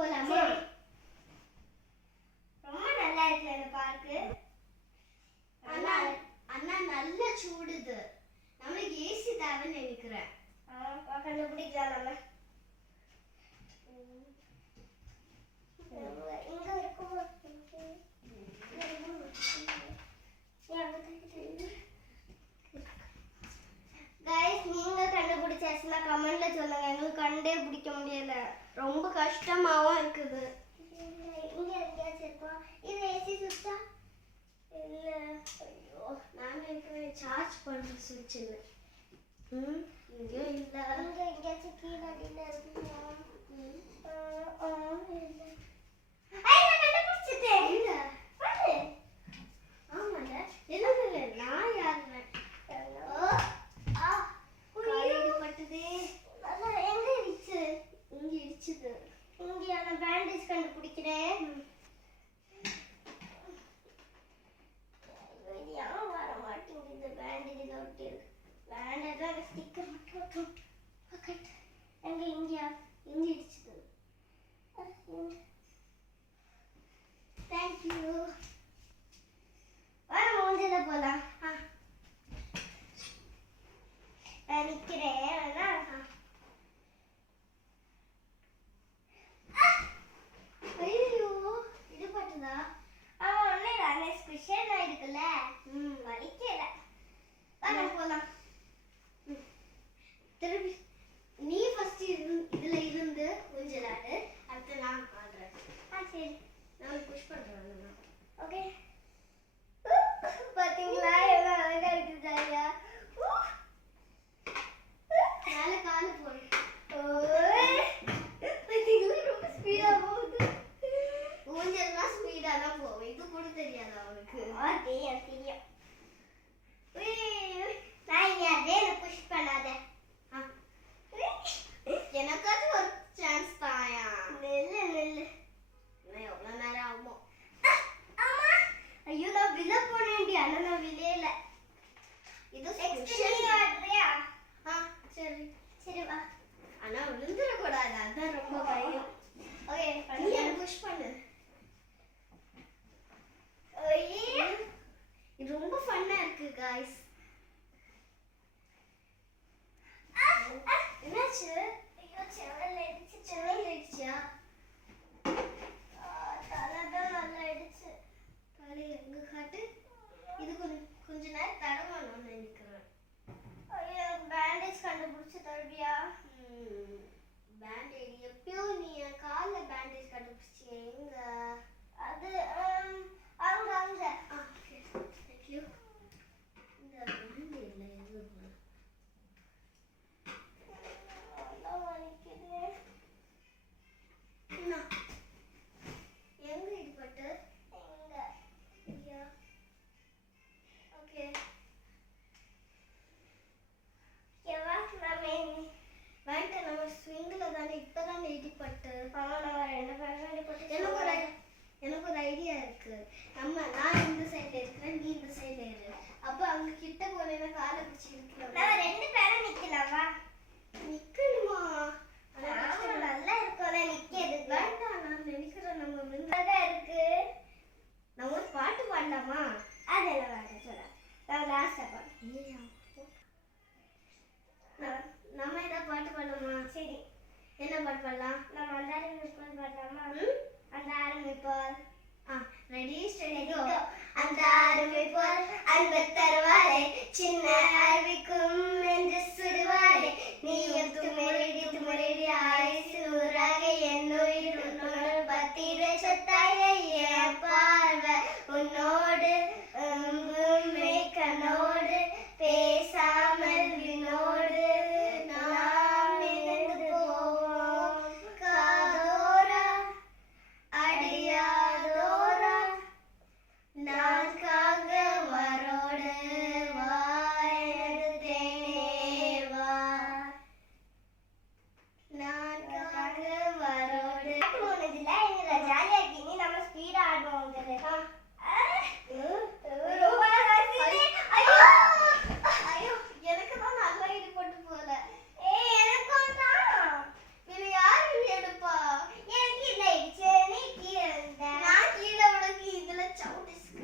போலாமா? ரொம்ப நல்லா இருக்கு இந்த பார்க்கு. ஆனா அண்ணா நல்ல சூடுது. நம்மளுக்கு ஏசி தேவைன்னு நினைக்கிறேன். கண்டுபிடிக்கலாம் நம்ம. இங்க இருக்கும் கைஸ், நீங்க கண்டுபிடிச்சாச்சுன்னா கமெண்ட்ல சொல்லுங்க. எங்களுக்கு கண்டே பிடிக்க முடியல, ரொம்ப கஷ்டமாவும் இருக்குது. இங்க எங்கேயாச்சும் இருக்கும். இது ஏசி சுவிட்சா? இல்ல. ஐயோ, நான் நினைக்கிறேன் சார்ஜ் பண்ற சுவிட்ச் இல்ல. இங்க இல்ல. இங்க எங்கேயாச்சும் கீழே அடியில இருக்குமா? இல்ல. ஐ, நான் கண்டுபிடிச்சிட்டேன். இல்ல பாரு. ஆமால, இல்ல நான் யாருமே. பட்டுதே. எங்க இடிச்சு? இங்க இடிச்சுது. இங்க நான் பேண்டேஜ் கண்டுபிடிக்கிறேன். வர மாட்டேங்குது. பேண்டேஜ் ஒட்டி இருக்கு. பேண்டேஜ் ஸ்டிக்கர் மட்டும் எங்க இங்கயா? இங்க இடிச்சுது. Thank you. வர மூஞ்சில போலாம். நிக்கிறேன். ஐயோ, இது பட்டுதா? அவன் ஒண்ணு இல்ல, ஸ்பெஷல் ஆயிடுக்குல்ல. வலிக்கல. வர போலாம். திருப்பி நீ ஃபர்ஸ்ட் இதுல இருந்து ஊஞ்சலாடு, அடுத்து நான் ஆடுறேன். சரி, நான் புஷ் பண்றேன். ஓகே, பாத்தீங்களா எவ்வளவு அழகா இருக்குது ஜாலியா? மேல காலு போடு. பாத்தீங்களா ரொம்ப ஸ்பீடா போகுது. ஊஞ்சல்லாம் ஸ்பீடா தான் போகும். இது கூட தெரியாது அவனுக்கு. தெரியும். நான் இங்க அதே புஷ் பண்ணாத. எனக்காவது ஒரு சான்ஸ் தாயா. நெல்லு நெல்லு. எவ்வளவு நேரம் ஆகுமோ? ஐயோ, நான் விழ போனேன்டி. ஆனா நான் விளையல. இது ஆடுறியா? சரி சரி வா. ஆனா விழுந்துட கூடாது, அதான் ரொம்ப பயம். ஓகே, நீ என்ன புஷ் பண்ணு. இது ரொம்ப ஃபன்னா இருக்கு गाइस. என்னாச்சு? ஐயோ, செவல்ல இடிச்சியா? தலதான் நல்லா இடிச்சு. தலை எங்க காட்டு? இது கொஞ்ச நேரம் தடவணும்னு நினைக்கிறேன். ஐயோ, பேண்டேஜ் கண்டுபிடிச்சு தருவியா? பேண்டேஜ் எப்பயோ நீ கால்ல பேண்டேஜ் கண்டுபிடிச்சிய. எங்க? அது அங்க அங்க. Okay, thank you. இந்த பேண்டேஜ்ல எது போல? நல்லா வலிக்குது. எங்க இடிபட்டு? எங்க? ஐயா. ஓகே. எவா நாமே வாங்க. நம்ம ஸ்விங்ல தானே இப்பதான் இடிபட்டு. எனக்கு ஒரு ஐடியா இருக்கு. நான் இந்த சைடுல இருக்கிறேன், நீ இந்த சைடுல இரு. அப்ப அங்க கிட்ட போனேன்னா காலை பிடிச்சி இழுக்கலாம். நம்ம ரெண்டு பேரும் நிக்கலாமா? நிக்கணுமா? நல்லா இருக்கும்ல நிக்கிறது. வேண்டாம், நான் நினைக்கிறேன் நம்ம விருந்தாதா இருக்கு. நம்ம ஒரு பாட்டு பாடலாமா? அதெல்லாம் வேண்டாம், சொல்ல நான் லாஸ்டா பாடுறேன். நம்ம ஏதாவது பாட்டு பாடலாமா? சரி, என்ன பாட்டு பாடலாம்? நம்ம அந்த ஆரம்பிப்போம் பாடலாமா? அந்த ஆரம்பிப்போம். ரெடி ஸ்டடி கோ. அந்த ஆரம்பிப்போம். அன்பு தருவாரே, சின்ன அறிவிக்கும் என்று சுடுவாரே, நீ எத்தும்